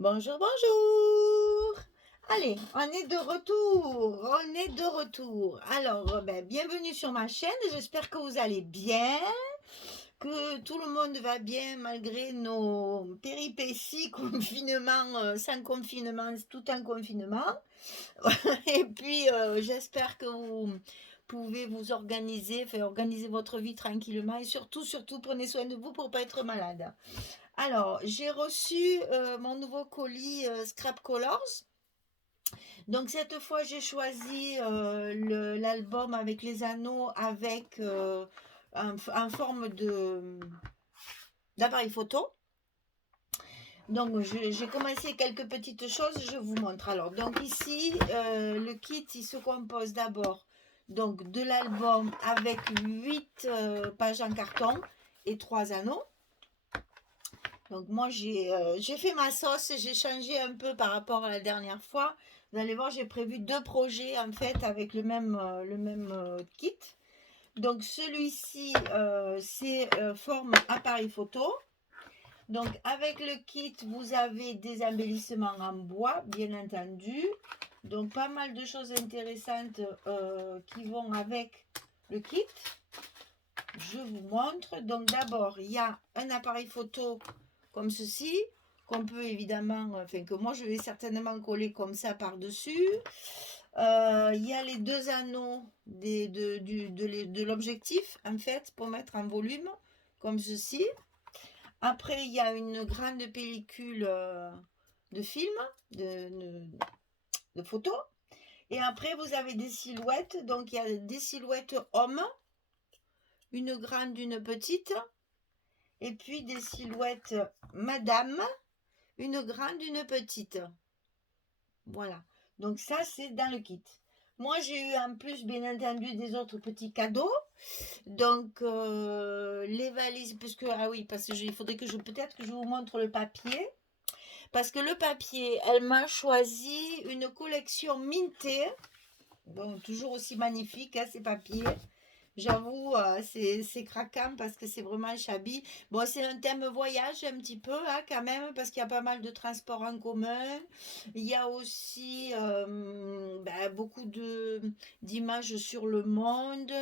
Bonjour, bonjour. Allez, on est de retour. On est de retour. Alors, bienvenue sur ma chaîne. J'espère que vous allez bien, que tout le monde va bien malgré nos péripéties, confinement, sans confinement, tout un confinement. Et puis, j'espère que vous pouvez vous organiser, faire organiser votre vie tranquillement et surtout, prenez soin de vous pour ne pas être malade. Alors, j'ai reçu mon nouveau colis Scrap Colors. Donc, cette fois, j'ai choisi l'album avec les anneaux avec en forme d'appareil photo. Donc, j'ai commencé quelques petites choses, je vous montre. Alors, donc ici, le kit, il se compose d'abord donc de l'album avec 8 pages en carton et 3 anneaux. Donc moi j'ai fait ma sauce, j'ai changé un peu par rapport à la dernière fois. Vous allez voir, j'ai prévu 2 projets en fait avec le même kit. Donc celui-ci c'est forme appareil photo. Donc avec le kit, vous avez des embellissements en bois, bien entendu. Donc pas mal de choses intéressantes qui vont avec le kit. Je vous montre. Donc d'abord, il y a un appareil photo comme ceci, qu'on peut évidemment, enfin que moi je vais certainement coller comme ça par-dessus. Il y a les 2 anneaux de l'objectif, en fait, pour mettre en volume, comme ceci. Après, il y a une grande pellicule de film, de photos. Et après, vous avez des silhouettes. Donc, il y a des silhouettes hommes, une grande, une petite. Et puis des silhouettes madame, une grande, une petite. Voilà. Donc ça, c'est dans le kit. Moi, j'ai eu en plus, bien entendu, des autres petits cadeaux. Donc, les valises, puisque, ah oui, parce qu'il faudrait que peut-être que je vous montre le papier. Parce que le papier, elle m'a choisi une collection mintée. Bon, toujours aussi magnifique, hein, ces papiers. J'avoue, c'est craquant parce que c'est vraiment shabby. Bon, c'est un thème voyage un petit peu, hein, quand même, parce qu'il y a pas mal de transports en commun. Il y a aussi beaucoup d'images sur le monde,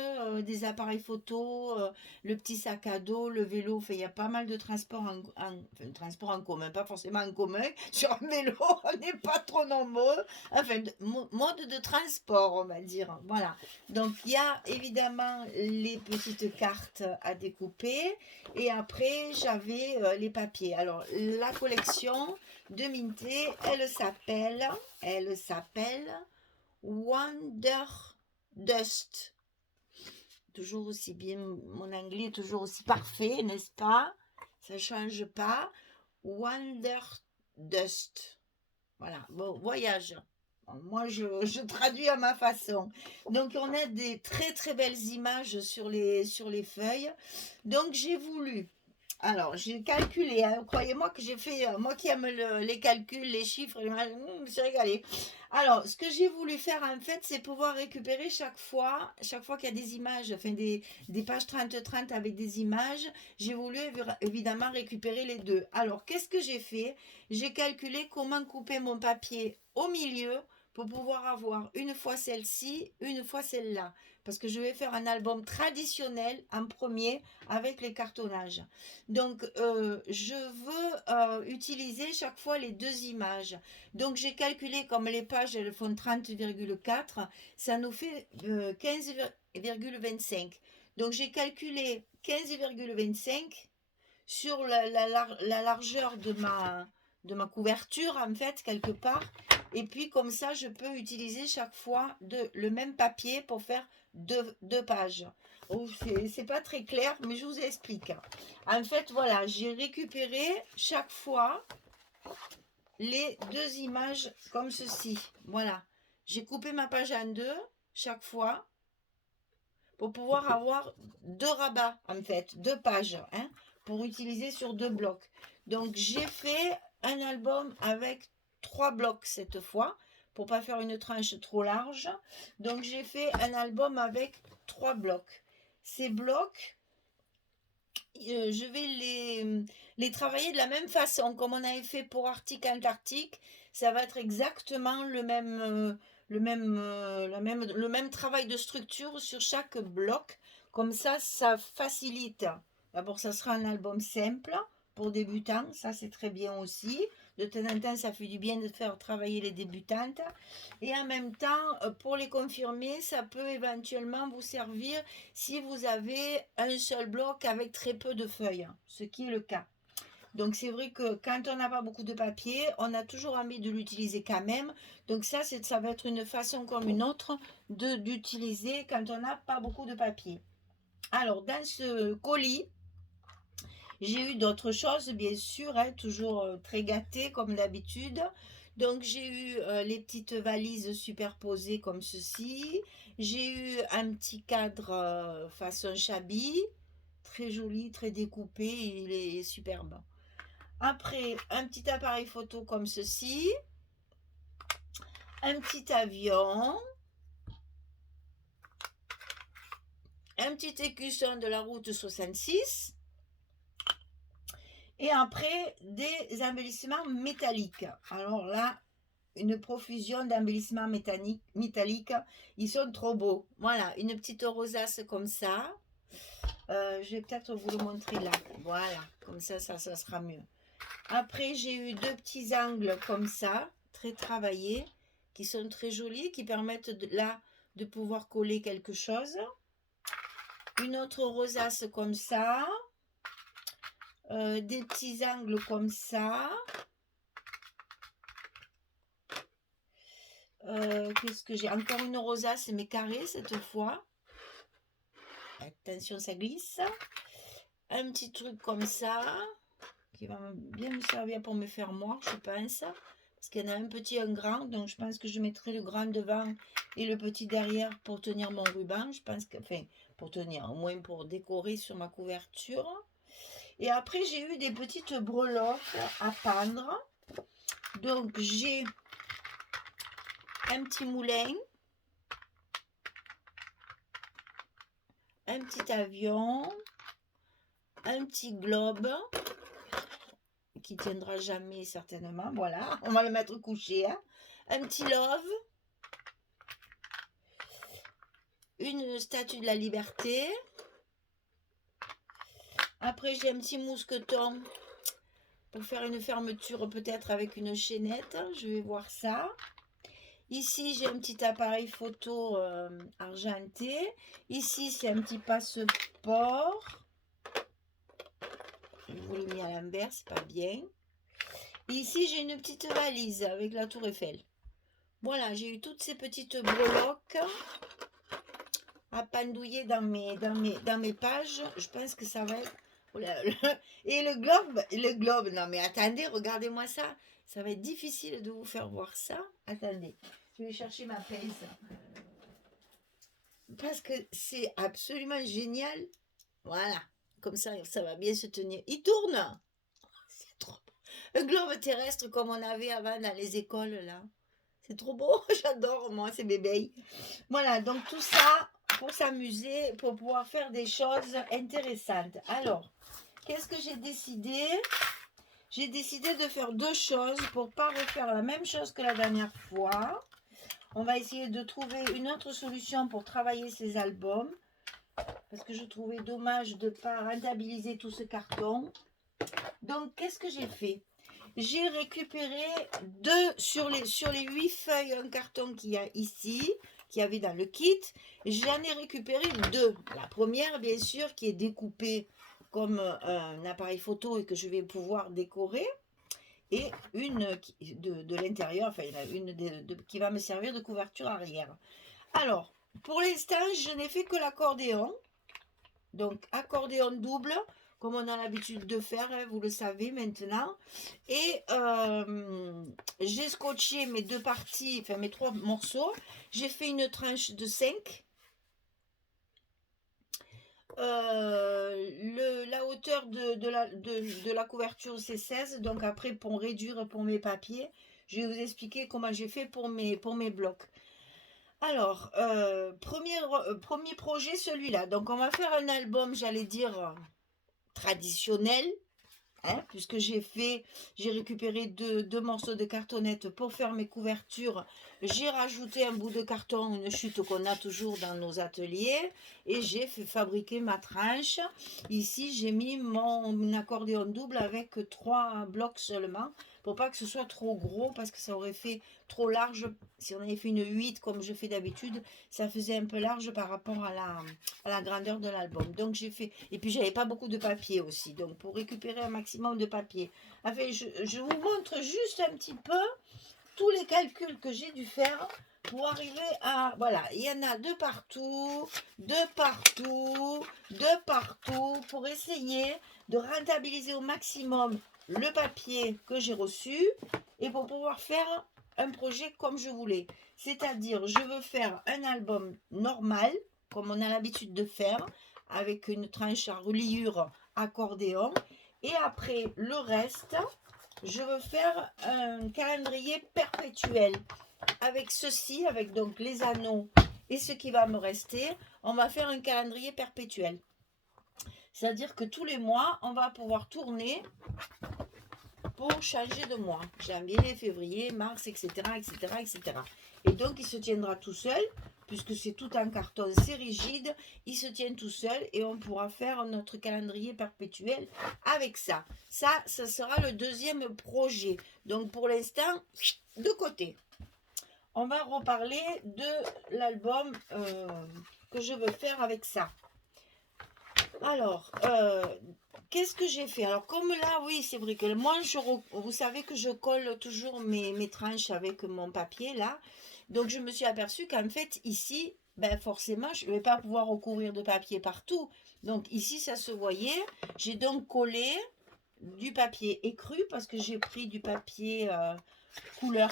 des appareils photo, le petit sac à dos, le vélo. Enfin, il y a pas mal de transports enfin, transports en commun, pas forcément en commun. Sur un vélo, on n'est pas trop nombreux. Enfin, mode de transport, on va dire. Voilà. Donc, il y a évidemment les petites cartes à découper et après, j'avais les papiers. Alors, la collection de Minté, elle s'appelle Wonder Dust. Toujours aussi bien, mon anglais est toujours aussi parfait, n'est-ce pas? Ça ne change pas. Wonder Dust. Voilà, bon, voyage. Moi, je traduis à ma façon. Donc, on a des très très belles images sur les feuilles. Donc, j'ai voulu. Alors, j'ai calculé, hein, croyez-moi que j'ai fait, moi qui aime les calculs, les chiffres, je me suis régalée. Alors, ce que j'ai voulu faire en fait, c'est pouvoir récupérer chaque fois qu'il y a des images, enfin des pages 30-30 avec des images, j'ai voulu évidemment récupérer les deux. Alors, qu'est-ce que j'ai fait? J'ai calculé comment couper mon papier au milieu pour pouvoir avoir une fois celle-ci, une fois celle-là. Parce que je vais faire un album traditionnel en premier avec les cartonnages. Donc, je veux utiliser chaque fois les deux images. Donc, j'ai calculé comme les pages, elles font 30,4, ça nous fait 15,25. Donc, j'ai calculé 15,25 sur la largeur de ma couverture, en fait, quelque part. Et puis, comme ça, je peux utiliser chaque fois le même papier pour faire deux pages. Oh, c'est pas très clair, mais je vous explique. En fait, voilà, j'ai récupéré chaque fois les deux images comme ceci. Voilà. J'ai coupé ma page en deux chaque fois pour pouvoir avoir deux rabats, en fait, deux pages, hein, pour utiliser sur deux blocs. Donc, j'ai fait un album avec 3 blocs cette fois, pour pas faire une tranche trop large. Donc, j'ai fait un album avec 3 blocs. Ces blocs, je vais les travailler de la même façon, comme on avait fait pour Arctique Antarctique. Ça va être exactement le même travail de structure sur chaque bloc. Comme ça facilite. D'abord, ça sera un album simple pour débutants. Ça, c'est très bien aussi. De temps en temps, ça fait du bien de faire travailler les débutantes. Et en même temps, pour les confirmer, ça peut éventuellement vous servir si vous avez un seul bloc avec très peu de feuilles, ce qui est le cas. Donc c'est vrai que quand on n'a pas beaucoup de papier, on a toujours envie de l'utiliser quand même. Donc ça va être une façon comme une autre d'utiliser quand on n'a pas beaucoup de papier. Alors dans ce colis, j'ai eu d'autres choses, bien sûr, hein, toujours très gâtée comme d'habitude. Donc j'ai eu les petites valises superposées comme ceci. J'ai eu un petit cadre façon Chabi, très joli, très découpé, il est superbe. Après, un petit appareil photo comme ceci, un petit avion, un petit écusson de la route 66, et après des embellissements métalliques. Alors là, une profusion d'embellissements métalliques, ils sont trop beaux. Voilà, une petite rosace comme ça. Je vais peut-être vous le montrer là. Voilà, comme ça sera mieux. Après, j'ai eu deux petits angles comme ça, très travaillés, qui sont très jolis, qui permettent là de pouvoir coller quelque chose. Une autre rosace comme ça. Des petits angles comme ça. Qu'est-ce que j'ai? Encore une rosace, mais carrée cette fois. Attention, ça glisse. Un petit truc comme ça, qui va bien me servir pour me faire moi, je pense. Parce qu'il y en a un petit et un grand, donc je pense que je mettrai le grand devant et le petit derrière pour tenir mon ruban. Je pense que, enfin, pour tenir, au moins pour décorer sur ma couverture. Et après, j'ai eu des petites breloques à pendre. Donc, j'ai un petit moulin, un petit avion, un petit globe qui tiendra jamais certainement. Voilà, on va le mettre couché. Hein. Un petit love, une statue de la liberté. Après, j'ai un petit mousqueton pour faire une fermeture peut-être avec une chaînette. Je vais voir ça. Ici, j'ai un petit appareil photo argenté. Ici, c'est un petit passeport. Je vous l'ai mis à l'envers, c'est pas bien. Et ici, j'ai une petite valise avec la tour Eiffel. Voilà, j'ai eu toutes ces petites breloques à pendouiller dans mes pages. Je pense que ça va être... Et le globe, non mais attendez, regardez-moi ça. Ça va être difficile de vous faire voir ça. Attendez, je vais chercher ma pince. Parce que c'est absolument génial. Voilà, comme ça va bien se tenir. Il tourne. C'est trop beau. Un globe terrestre comme on avait avant dans les écoles là. C'est trop beau, j'adore moi ces bébés. Voilà, donc tout ça pour s'amuser, pour pouvoir faire des choses intéressantes. Alors, qu'est-ce que j'ai décidé? J'ai décidé de faire deux choses pour ne pas refaire la même chose que la dernière fois. On va essayer de trouver une autre solution pour travailler ces albums. Parce que je trouvais dommage de ne pas rentabiliser tout ce carton. Donc, qu'est-ce que j'ai fait? J'ai récupéré sur les 8 feuilles, un carton qu'il y a ici, qu'il y avait dans le kit. J'en ai récupéré deux. La première, bien sûr, qui est découpée comme un appareil photo et que je vais pouvoir décorer. Et une de l'intérieur, enfin une qui va me servir de couverture arrière. Alors, pour l'instant, je n'ai fait que l'accordéon. Donc, accordéon double, comme on a l'habitude de faire, hein, vous le savez maintenant. Et j'ai scotché mes deux parties, enfin mes trois morceaux. J'ai fait une tranche de 5. La hauteur de la couverture, c'est 16. Donc après, pour réduire pour mes papiers, je vais vous expliquer comment j'ai fait pour mes blocs. Alors, premier projet, celui-là. Donc, on va faire un album, j'allais dire, traditionnel. Hein, puisque j'ai récupéré deux morceaux de cartonnette pour faire mes couvertures. J'ai rajouté un bout de carton, une chute qu'on a toujours dans nos ateliers, et j'ai fait fabriquer ma tranche. Ici, j'ai mis mon accordéon double avec 3 blocs seulement, pour pas que ce soit trop gros, parce que ça aurait fait trop large. Si on avait fait une 8 comme je fais d'habitude, ça faisait un peu large par rapport à la grandeur de l'album. Donc j'ai fait, et puis j'avais pas beaucoup de papier aussi, donc pour récupérer un maximum de papier. Enfin, je vous montre juste un petit peu tous les calculs que j'ai dû faire pour arriver à, voilà, il y en a de partout, pour essayer de rentabiliser au maximum le papier que j'ai reçu et pour pouvoir faire un projet comme je voulais. C'est-à-dire, je veux faire un album normal, comme on a l'habitude de faire, avec une tranche à reliure accordéon. Et après, le reste, je veux faire un calendrier perpétuel. Avec ceci, avec donc les anneaux et ce qui va me rester, on va faire un calendrier perpétuel. C'est-à-dire que tous les mois, on va pouvoir tourner pour changer de mois. Janvier, février, mars, etc., etc., etc. Et donc, il se tiendra tout seul, puisque c'est tout en carton, c'est rigide, il se tient tout seul et on pourra faire notre calendrier perpétuel avec ça. Ça sera le deuxième projet. Donc, pour l'instant, de côté. On va reparler de l'album que je veux faire avec ça. Alors, qu'est-ce que j'ai fait? Alors, comme là, oui, c'est vrai que moi, vous savez que je colle toujours mes tranches avec mon papier, là. Donc, je me suis aperçue qu'en fait, ici, ben forcément, je ne vais pas pouvoir recouvrir de papier partout. Donc, ici, ça se voyait. J'ai donc collé du papier écru parce que j'ai pris du papier couleur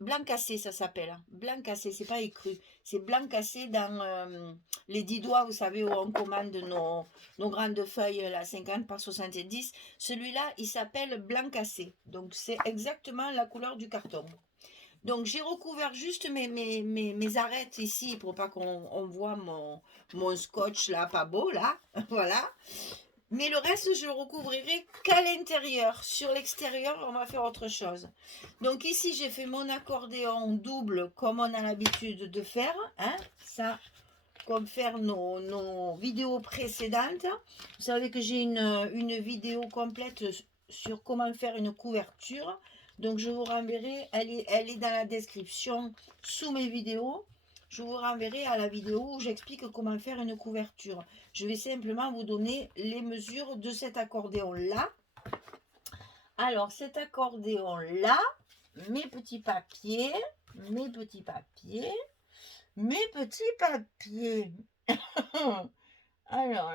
blanc cassé, ça s'appelle. Blanc cassé, c'est pas écru. C'est blanc cassé dans les 10 doigts, vous savez, où on commande nos grandes feuilles, là, 50 par 70. Celui-là, il s'appelle blanc cassé. Donc, c'est exactement la couleur du carton. Donc, j'ai recouvert juste mes arêtes ici pour pas qu'on voit mon scotch, là, pas beau, là. Voilà. Mais le reste, je le recouvrirai qu'à l'intérieur. Sur l'extérieur, on va faire autre chose. Donc ici, j'ai fait mon accordéon double comme on a l'habitude de faire. Hein, ça, comme faire nos vidéos précédentes. Vous savez que j'ai une vidéo complète sur comment faire une couverture. Donc je vous renverrai, elle est dans la description sous mes vidéos. Je vous renverrai à la vidéo où j'explique comment faire une couverture. Je vais simplement vous donner les mesures de cet accordéon-là. Alors, cet accordéon-là, mes petits papiers. Alors,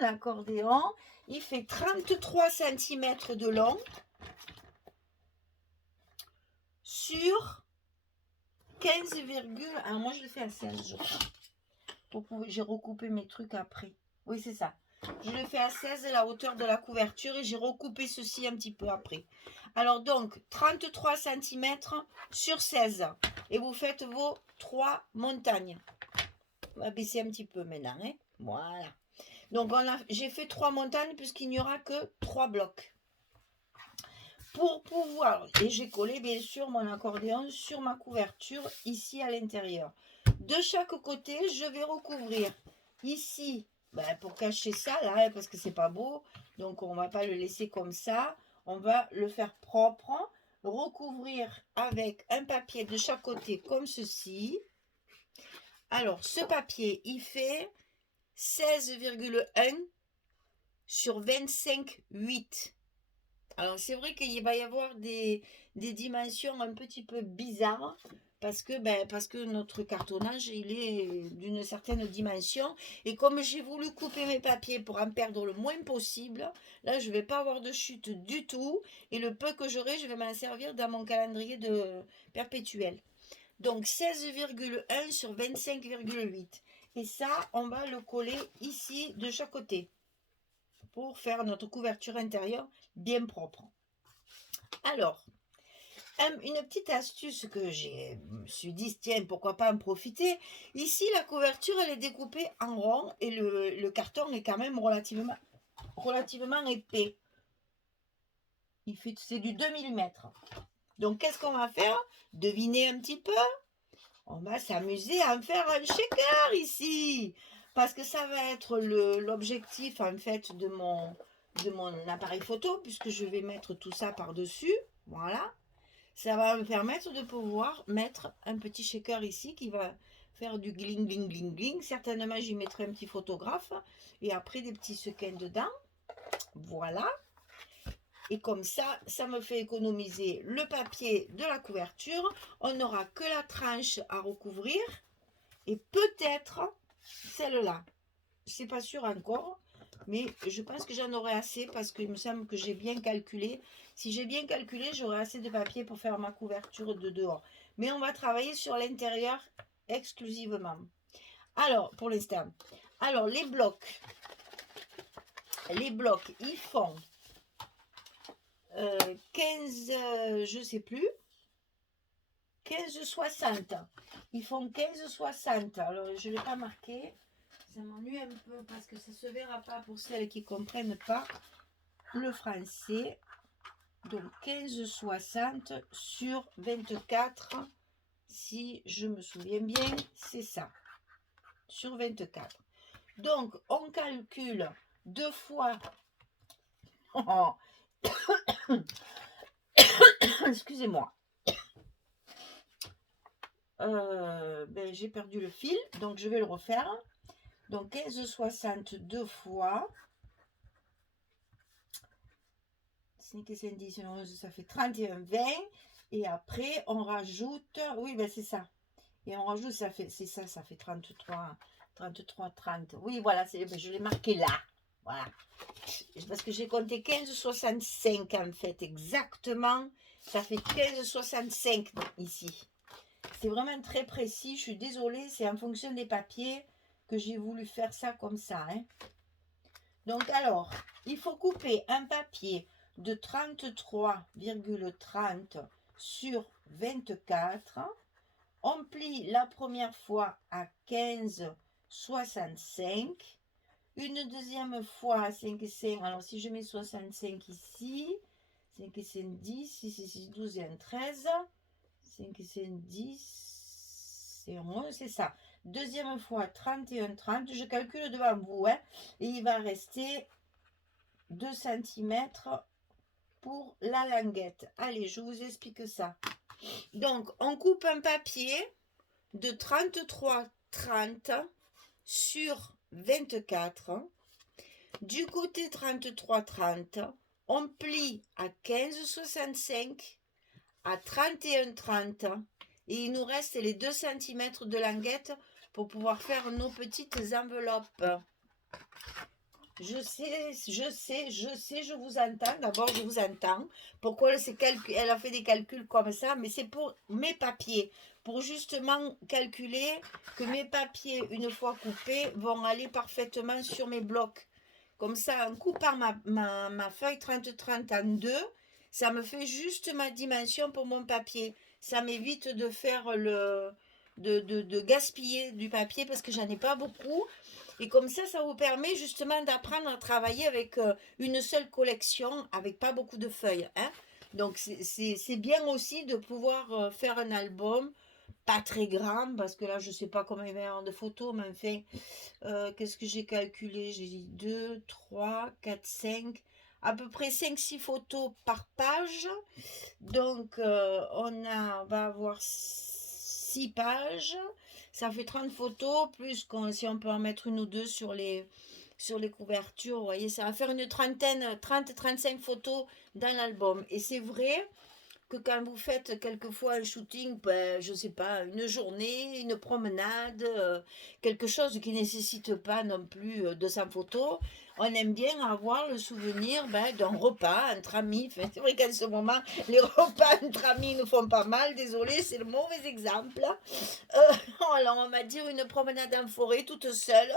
l'accordéon, il fait 33 cm de long sur 15, alors moi je le fais à 16, je crois. J'ai recoupé mes trucs après. Oui, c'est ça. Je le fais à 16 la hauteur de la couverture et j'ai recoupé ceci un petit peu après. Alors donc, 33 cm sur 16. Et vous faites vos 3 montagnes. On va baisser un petit peu maintenant. Hein, voilà. Donc, j'ai fait 3 montagnes puisqu'il n'y aura que 3 blocs. Pour pouvoir, et j'ai collé bien sûr mon accordéon sur ma couverture ici à l'intérieur. De chaque côté, je vais recouvrir ici, pour cacher ça là, parce que c'est pas beau, donc on va pas le laisser comme ça. On va le faire propre, recouvrir avec un papier de chaque côté comme ceci. Alors, ce papier, il fait 16,1 sur 25,8. Alors, c'est vrai qu'il va y avoir des dimensions un petit peu bizarres parce que notre cartonnage, il est d'une certaine dimension. Et comme j'ai voulu couper mes papiers pour en perdre le moins possible, là, je ne vais pas avoir de chute du tout. Et le peu que j'aurai, je vais m'en servir dans mon calendrier de perpétuel. Donc, 16,1 sur 25,8. Et ça, on va le coller ici de chaque côté pour faire notre couverture intérieure bien propre. Alors, une petite astuce que je me suis dit, tiens, pourquoi pas en profiter. Ici, la couverture, elle est découpée en rond et le carton est quand même relativement épais. C'est du 2 mm. Donc, qu'est-ce qu'on va faire? Devinez un petit peu. On va s'amuser à en faire un shaker ici. Parce que ça va être l'objectif, en fait, de mon appareil photo, puisque je vais mettre tout ça par-dessus. Voilà. Ça va me permettre de pouvoir mettre un petit shaker ici qui va faire du gling, gling, gling, gling. Certainement, j'y mettrai un petit photographe. Et après, des petits sequins dedans. Voilà. Et comme ça, ça me fait économiser le papier de la couverture. On n'aura que la tranche à recouvrir. Et peut-être celle-là. Je ne suis pas sûre encore. Mais je pense que j'en aurai assez parce qu'il me semble que j'ai bien calculé. Si j'ai bien calculé, j'aurai assez de papier pour faire ma couverture de dehors. Mais on va travailler sur l'intérieur exclusivement. Alors, pour l'instant. Alors, les blocs, ils font 15, je ne sais plus, 15,60. Ils font 15,60. Alors, je ne l'ai pas marqué. Ça m'ennuie un peu parce que ça ne se verra pas pour celles qui ne comprennent pas le français. Donc 15,60 sur 24. Si je me souviens bien, c'est ça. Sur 24. Donc, on calcule 2 fois... Oh. Excusez-moi. J'ai perdu le fil, donc je vais le refaire. Donc 15,60 2 fois 5 et 5, 10, 11, ça fait 31,20. Et après, on rajoute... Oui, ben c'est ça. Et on rajoute, ça fait 33, 30. Oui, voilà, je l'ai marqué là. Voilà. Parce que j'ai compté 15,65 en fait, exactement. Ça fait 15,65 ici. C'est vraiment très précis. Je suis désolée, c'est en fonction des papiers que j'ai voulu faire ça comme ça. Hein. Donc alors, il faut couper un papier de 33,30 sur 24. On plie la première fois à 15,65. Une deuxième fois à 5,5. Alors si je mets 65 ici, 5 et 5, 10, 6 et 6, 12 et 1, 13. 5 et 5, 10, c'est 11, c'est ça. Deuxième fois 31,30. Je calcule devant vous. Hein, et il va rester 2 cm pour la languette. Allez, je vous explique ça. Donc, on coupe un papier de 33,30 sur 24. Du côté 33,30, on plie à 15,65, à 31,30 et il nous reste les 2 cm de languette pour pouvoir faire nos petites enveloppes. Je sais, je vous entends. D'abord, je vous entends. Pourquoi elle a fait des calculs comme ça? Mais c'est pour mes papiers. Pour justement calculer que mes papiers, une fois coupés, vont aller parfaitement sur mes blocs. Comme ça, en coupant ma feuille 30-30 en deux, ça me fait juste ma dimension pour mon papier. Ça m'évite de faire de gaspiller du papier parce que j'en ai pas beaucoup. Et comme ça vous permet justement d'apprendre à travailler avec une seule collection, avec pas beaucoup de feuilles. Hein. Donc c'est bien aussi de pouvoir faire un album, pas très grand, parce que là je sais pas combien il va y avoir de photos, mais enfin, qu'est-ce que j'ai calculé? J'ai dit 2, 3, 4, 5, à peu près 5-6 photos par page. Donc on va avoir 6 pages. Ça fait 30 photos, plus si on peut en mettre une ou deux sur les couvertures, vous voyez, ça va faire une 30-35 photos dans l'album. Et c'est vrai que quand vous faites quelquefois un shooting, je ne sais pas, une journée, une promenade, quelque chose qui ne nécessite pas non plus 200 photos, on aime bien avoir le souvenir d'un repas entre amis. Enfin, c'est vrai qu'en ce moment, les repas entre amis nous font pas mal. Désolée, c'est le mauvais exemple. Alors, on va dire une promenade en forêt toute seule.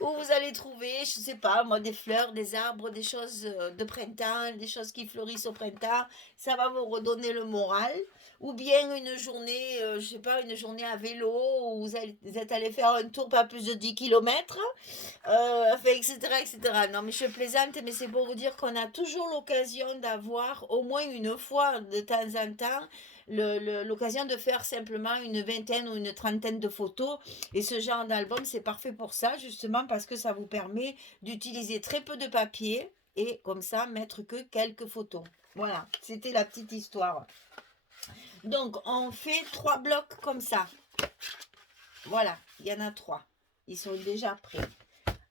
où vous allez trouver, je sais pas moi, des fleurs, des arbres, des choses de printemps, des choses qui fleurissent au printemps. Ça va vous redonner le moral. Ou bien une journée, je sais pas, une journée à vélo, où vous êtes allé faire un tour pas plus de 10 kilomètres, enfin, etc., etc. Non, mais je plaisante, mais c'est pour vous dire qu'on a toujours l'occasion d'avoir, au moins une fois de temps en temps, l'occasion de faire simplement une vingtaine ou une trentaine de photos. Et ce genre d'album, c'est parfait pour ça, justement, parce que ça vous permet d'utiliser très peu de papier et comme ça, mettre que quelques photos. Voilà, c'était la petite histoire. Donc, on fait 3 blocs comme ça. Voilà, il y en a 3. Ils sont déjà prêts.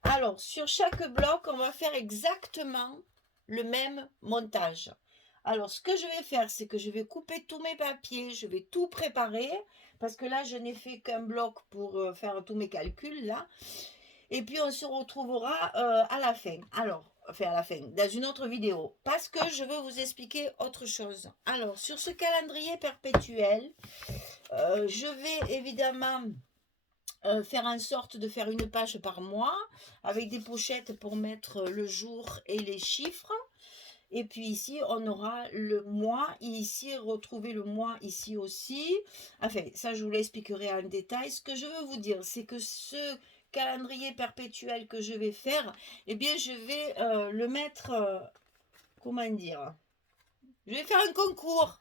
Alors, sur chaque bloc, on va faire exactement le même montage. Alors, ce que je vais faire, c'est que je vais couper tous mes papiers, je vais tout préparer, parce que là, je n'ai fait qu'un bloc pour faire tous mes calculs, là. Et puis, on se retrouvera à la fin. Alors, enfin, à la fin, dans une autre vidéo, parce que je veux vous expliquer autre chose. Alors, sur ce calendrier perpétuel, je vais évidemment faire en sorte de faire une page par mois avec des pochettes pour mettre le jour et les chiffres. Et puis ici, on aura le mois. Et ici, retrouver le mois ici aussi. Enfin, ça, je vous l'expliquerai en détail. Ce que je veux vous dire, c'est que ce calendrier perpétuel que je vais faire, eh bien, je vais le mettre, comment dire, je vais faire un concours.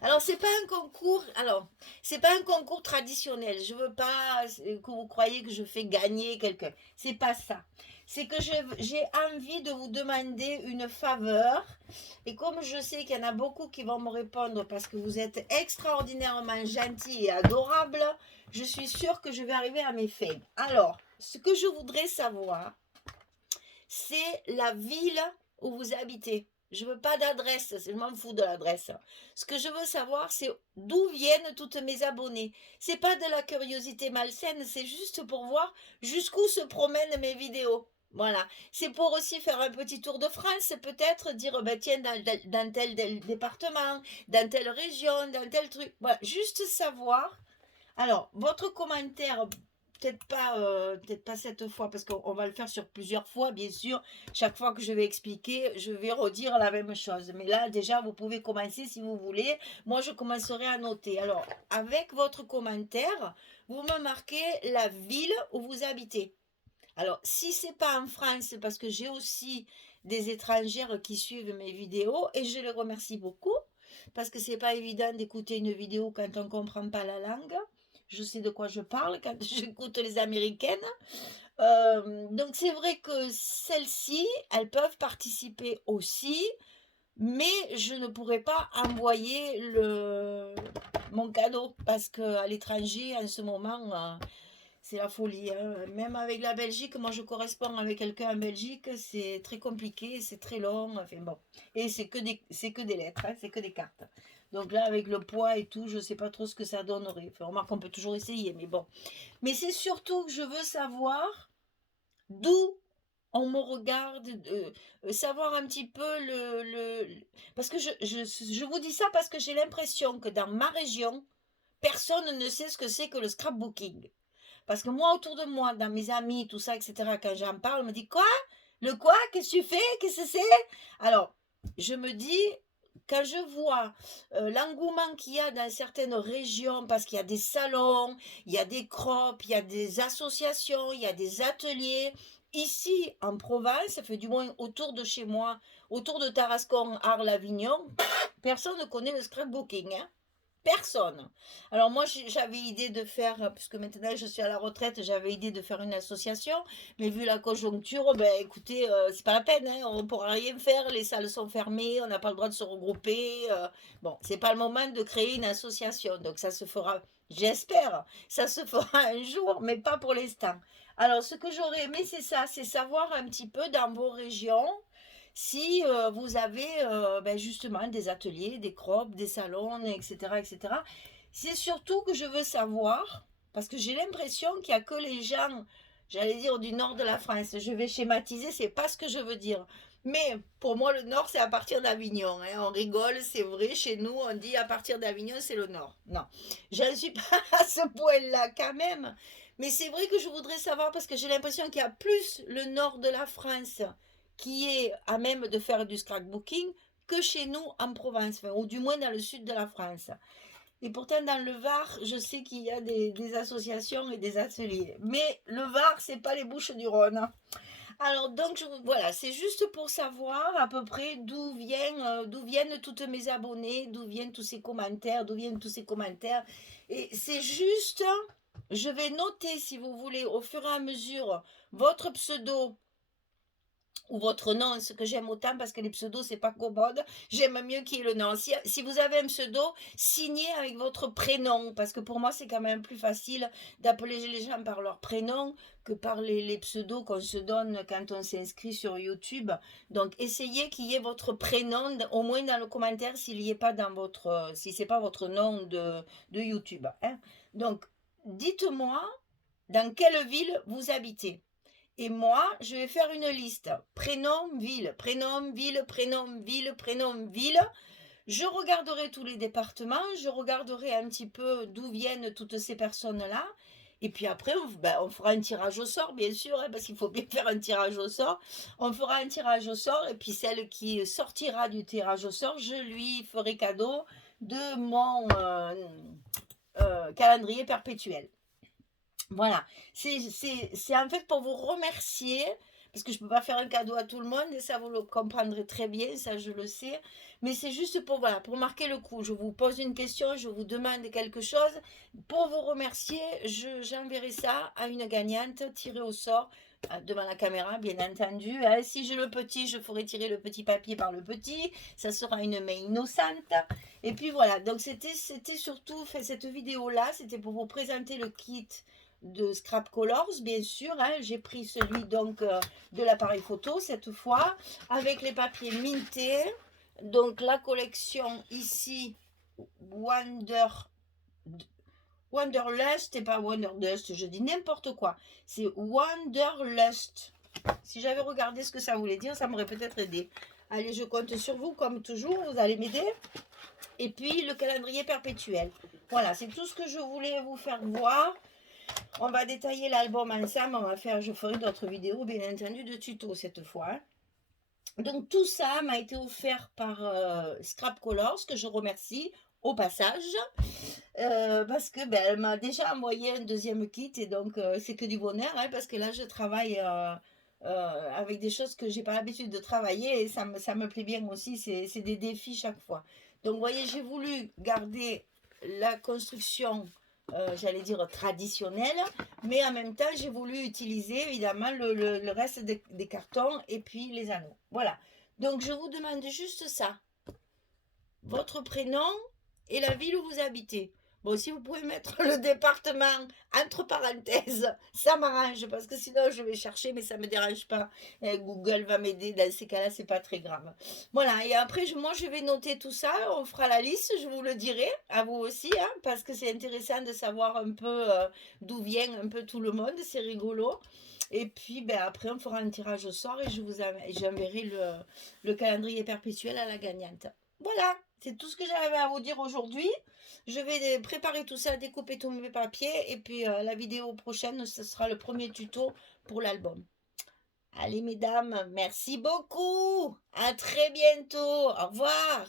Alors, c'est pas un concours. Alors, c'est pas un concours traditionnel. Je veux pas que vous croyez que je fais gagner quelqu'un. C'est pas ça. C'est que j'ai envie de vous demander une faveur. Et comme je sais qu'il y en a beaucoup qui vont me répondre parce que vous êtes extraordinairement gentils et adorables, je suis sûre que je vais arriver à mes fins. Alors, ce que je voudrais savoir, c'est la ville où vous habitez. Je veux pas d'adresse, je m'en fous de l'adresse. Ce que je veux savoir, c'est d'où viennent toutes mes abonnés. C'est pas de la curiosité malsaine, c'est juste pour voir jusqu'où se promènent mes vidéos. Voilà. C'est pour aussi faire un petit tour de France, peut-être dire, ben tiens, dans tel département, dans telle région, dans tel truc. Voilà. Juste savoir. Alors, votre commentaire, peut-être pas cette fois, parce qu'on va le faire sur plusieurs fois, bien sûr. Chaque fois que je vais expliquer, je vais redire la même chose. Mais là, déjà, vous pouvez commencer si vous voulez. Moi, je commencerai à noter. Alors, avec votre commentaire, vous me marquez la ville où vous habitez. Alors, si c'est pas en France, c'est parce que j'ai aussi des étrangères qui suivent mes vidéos et je les remercie beaucoup parce que c'est pas évident d'écouter une vidéo quand on comprend pas la langue. Je sais de quoi je parle quand j'écoute les américaines. Donc c'est vrai que celles-ci, elles peuvent participer aussi, mais je ne pourrais pas envoyer mon cadeau parce qu'à l'étranger, en ce moment, c'est la folie, hein. Même avec la Belgique, moi je corresponds avec quelqu'un en Belgique, c'est très compliqué, c'est très long, enfin bon. Et c'est que des lettres, hein, c'est que des cartes. Donc là, avec le poids et tout, je ne sais pas trop ce que ça donnerait. Enfin, remarque, on peut toujours essayer, mais bon. Mais c'est surtout que je veux savoir d'où on me regarde, savoir un petit peu parce que je vous dis ça parce que j'ai l'impression que dans ma région, personne ne sait ce que c'est que le scrapbooking. Parce que moi, autour de moi, dans mes amis, tout ça, etc., quand j'en parle, on me dit quoi? Le quoi? Qu'est-ce que tu fais? Qu'est-ce que c'est? Alors, je me dis, quand je vois l'engouement qu'il y a dans certaines régions, parce qu'il y a des salons, il y a des crops, il y a des associations, il y a des ateliers. Ici, en Provence, ça fait du moins autour de chez moi, autour de Tarascon, Arles, Avignon, personne ne connaît le scrapbooking, hein. Personne. Alors moi j'avais idée de faire, puisque maintenant je suis à la retraite, j'avais idée de faire une association, mais vu la conjoncture, ben écoutez, c'est pas la peine, hein, on ne pourra rien faire, les salles sont fermées, on n'a pas le droit de se regrouper. Bon, c'est pas le moment de créer une association, donc ça se fera, j'espère, ça se fera un jour, mais pas pour l'instant. Alors ce que j'aurais aimé, c'est ça, c'est savoir un petit peu dans vos régions si vous avez ben justement des ateliers, des crops, des salons, etc., etc. C'est surtout que je veux savoir, parce que j'ai l'impression qu'il n'y a que les gens, j'allais dire du nord de la France, je vais schématiser, c'est pas ce que je veux dire. Mais pour moi, le nord, c'est à partir d'Avignon, hein. On rigole, c'est vrai, chez nous, on dit à partir d'Avignon, c'est le nord. Non, je ne suis pas à ce point-là quand même. Mais c'est vrai que je voudrais savoir, parce que j'ai l'impression qu'il y a plus le nord de la France qui est à même de faire du scrapbooking que chez nous en Provence, enfin, ou du moins dans le sud de la France. Et pourtant, dans le Var, je sais qu'il y a des associations et des ateliers. Mais le Var, c'est pas les Bouches-du-Rhône, hein. Alors, donc, voilà, c'est juste pour savoir à peu près d'où viennent toutes mes abonnés, d'où viennent tous ces commentaires, d'où viennent tous ces commentaires. Et c'est juste, je vais noter, si vous voulez, au fur et à mesure, votre pseudo ou votre nom, ce que j'aime autant parce que les pseudos c'est pas commode, j'aime mieux qu'il y ait le nom. Si vous avez un pseudo, signez avec votre prénom parce que pour moi c'est quand même plus facile d'appeler les gens par leur prénom que par les pseudos qu'on se donne quand on s'inscrit sur YouTube. Donc essayez qu'il y ait votre prénom au moins dans le commentaire s'il n'y est pas dans votre, si c'est pas votre nom de YouTube, hein. Donc dites-moi dans quelle ville vous habitez. Et moi, je vais faire une liste. Prénom, ville, prénom, ville, prénom, ville, prénom, ville. Je regarderai tous les départements, je regarderai un petit peu d'où viennent toutes ces personnes-là. Et puis après, on fera un tirage au sort, bien sûr, hein, parce qu'il faut bien faire un tirage au sort. On fera un tirage au sort, et puis celle qui sortira du tirage au sort, je lui ferai cadeau de mon calendrier perpétuel. Voilà, c'est en fait pour vous remercier, parce que je ne peux pas faire un cadeau à tout le monde, et ça vous le comprendrez très bien, ça je le sais, mais c'est juste pour, voilà, pour marquer le coup. Je vous pose une question, je vous demande quelque chose, pour vous remercier, j'enverrai ça à une gagnante tirée au sort, devant la caméra, bien entendu, hein. Si j'ai le petit, je ferai tirer le petit papier par le petit, ça sera une main innocente, et puis voilà, donc c'était surtout, enfin, cette vidéo-là, c'était pour vous présenter le kit de Scrap Colors, bien sûr, hein. J'ai pris celui donc de l'appareil photo cette fois, avec les papiers mintés. Donc la collection ici, Wanderlust, et pas Wonderdust, je dis n'importe quoi. C'est Wanderlust. Si j'avais regardé ce que ça voulait dire, ça m'aurait peut-être aidé. Allez, je compte sur vous, comme toujours, vous allez m'aider. Et puis le calendrier perpétuel. Voilà, c'est tout ce que je voulais vous faire voir. On va détailler l'album ensemble, je ferai d'autres vidéos, bien entendu, de tutos cette fois, hein. Donc tout ça m'a été offert par Scrap Colors, que je remercie au passage, parce que elle m'a déjà envoyé un deuxième kit, et donc c'est que du bonheur, hein, parce que là je travaille avec des choses que j'ai pas l'habitude de travailler, et ça me plaît bien aussi, c'est des défis chaque fois. Donc vous voyez, j'ai voulu garder la construction, j'allais dire traditionnelle, mais en même temps j'ai voulu utiliser évidemment le reste des cartons et puis les anneaux. Voilà, donc je vous demande juste ça, votre prénom et la ville où vous habitez. Bon, si vous pouvez mettre le département entre parenthèses, ça m'arrange, parce que sinon je vais chercher, mais ça ne me dérange pas. Google va m'aider, dans ces cas-là, c'est pas très grave. Voilà, et après, moi je vais noter tout ça, on fera la liste, je vous le dirai, à vous aussi, hein, parce que c'est intéressant de savoir un peu d'où vient un peu tout le monde, c'est rigolo. Et puis après, on fera un tirage au sort, et j'enverrai le calendrier perpétuel à la gagnante. Voilà, c'est tout ce que j'avais à vous dire aujourd'hui. Je vais préparer tout ça, découper tous mes papiers, et puis la vidéo prochaine, ce sera le premier tuto pour l'album. Allez mesdames, merci beaucoup. À très bientôt. Au revoir.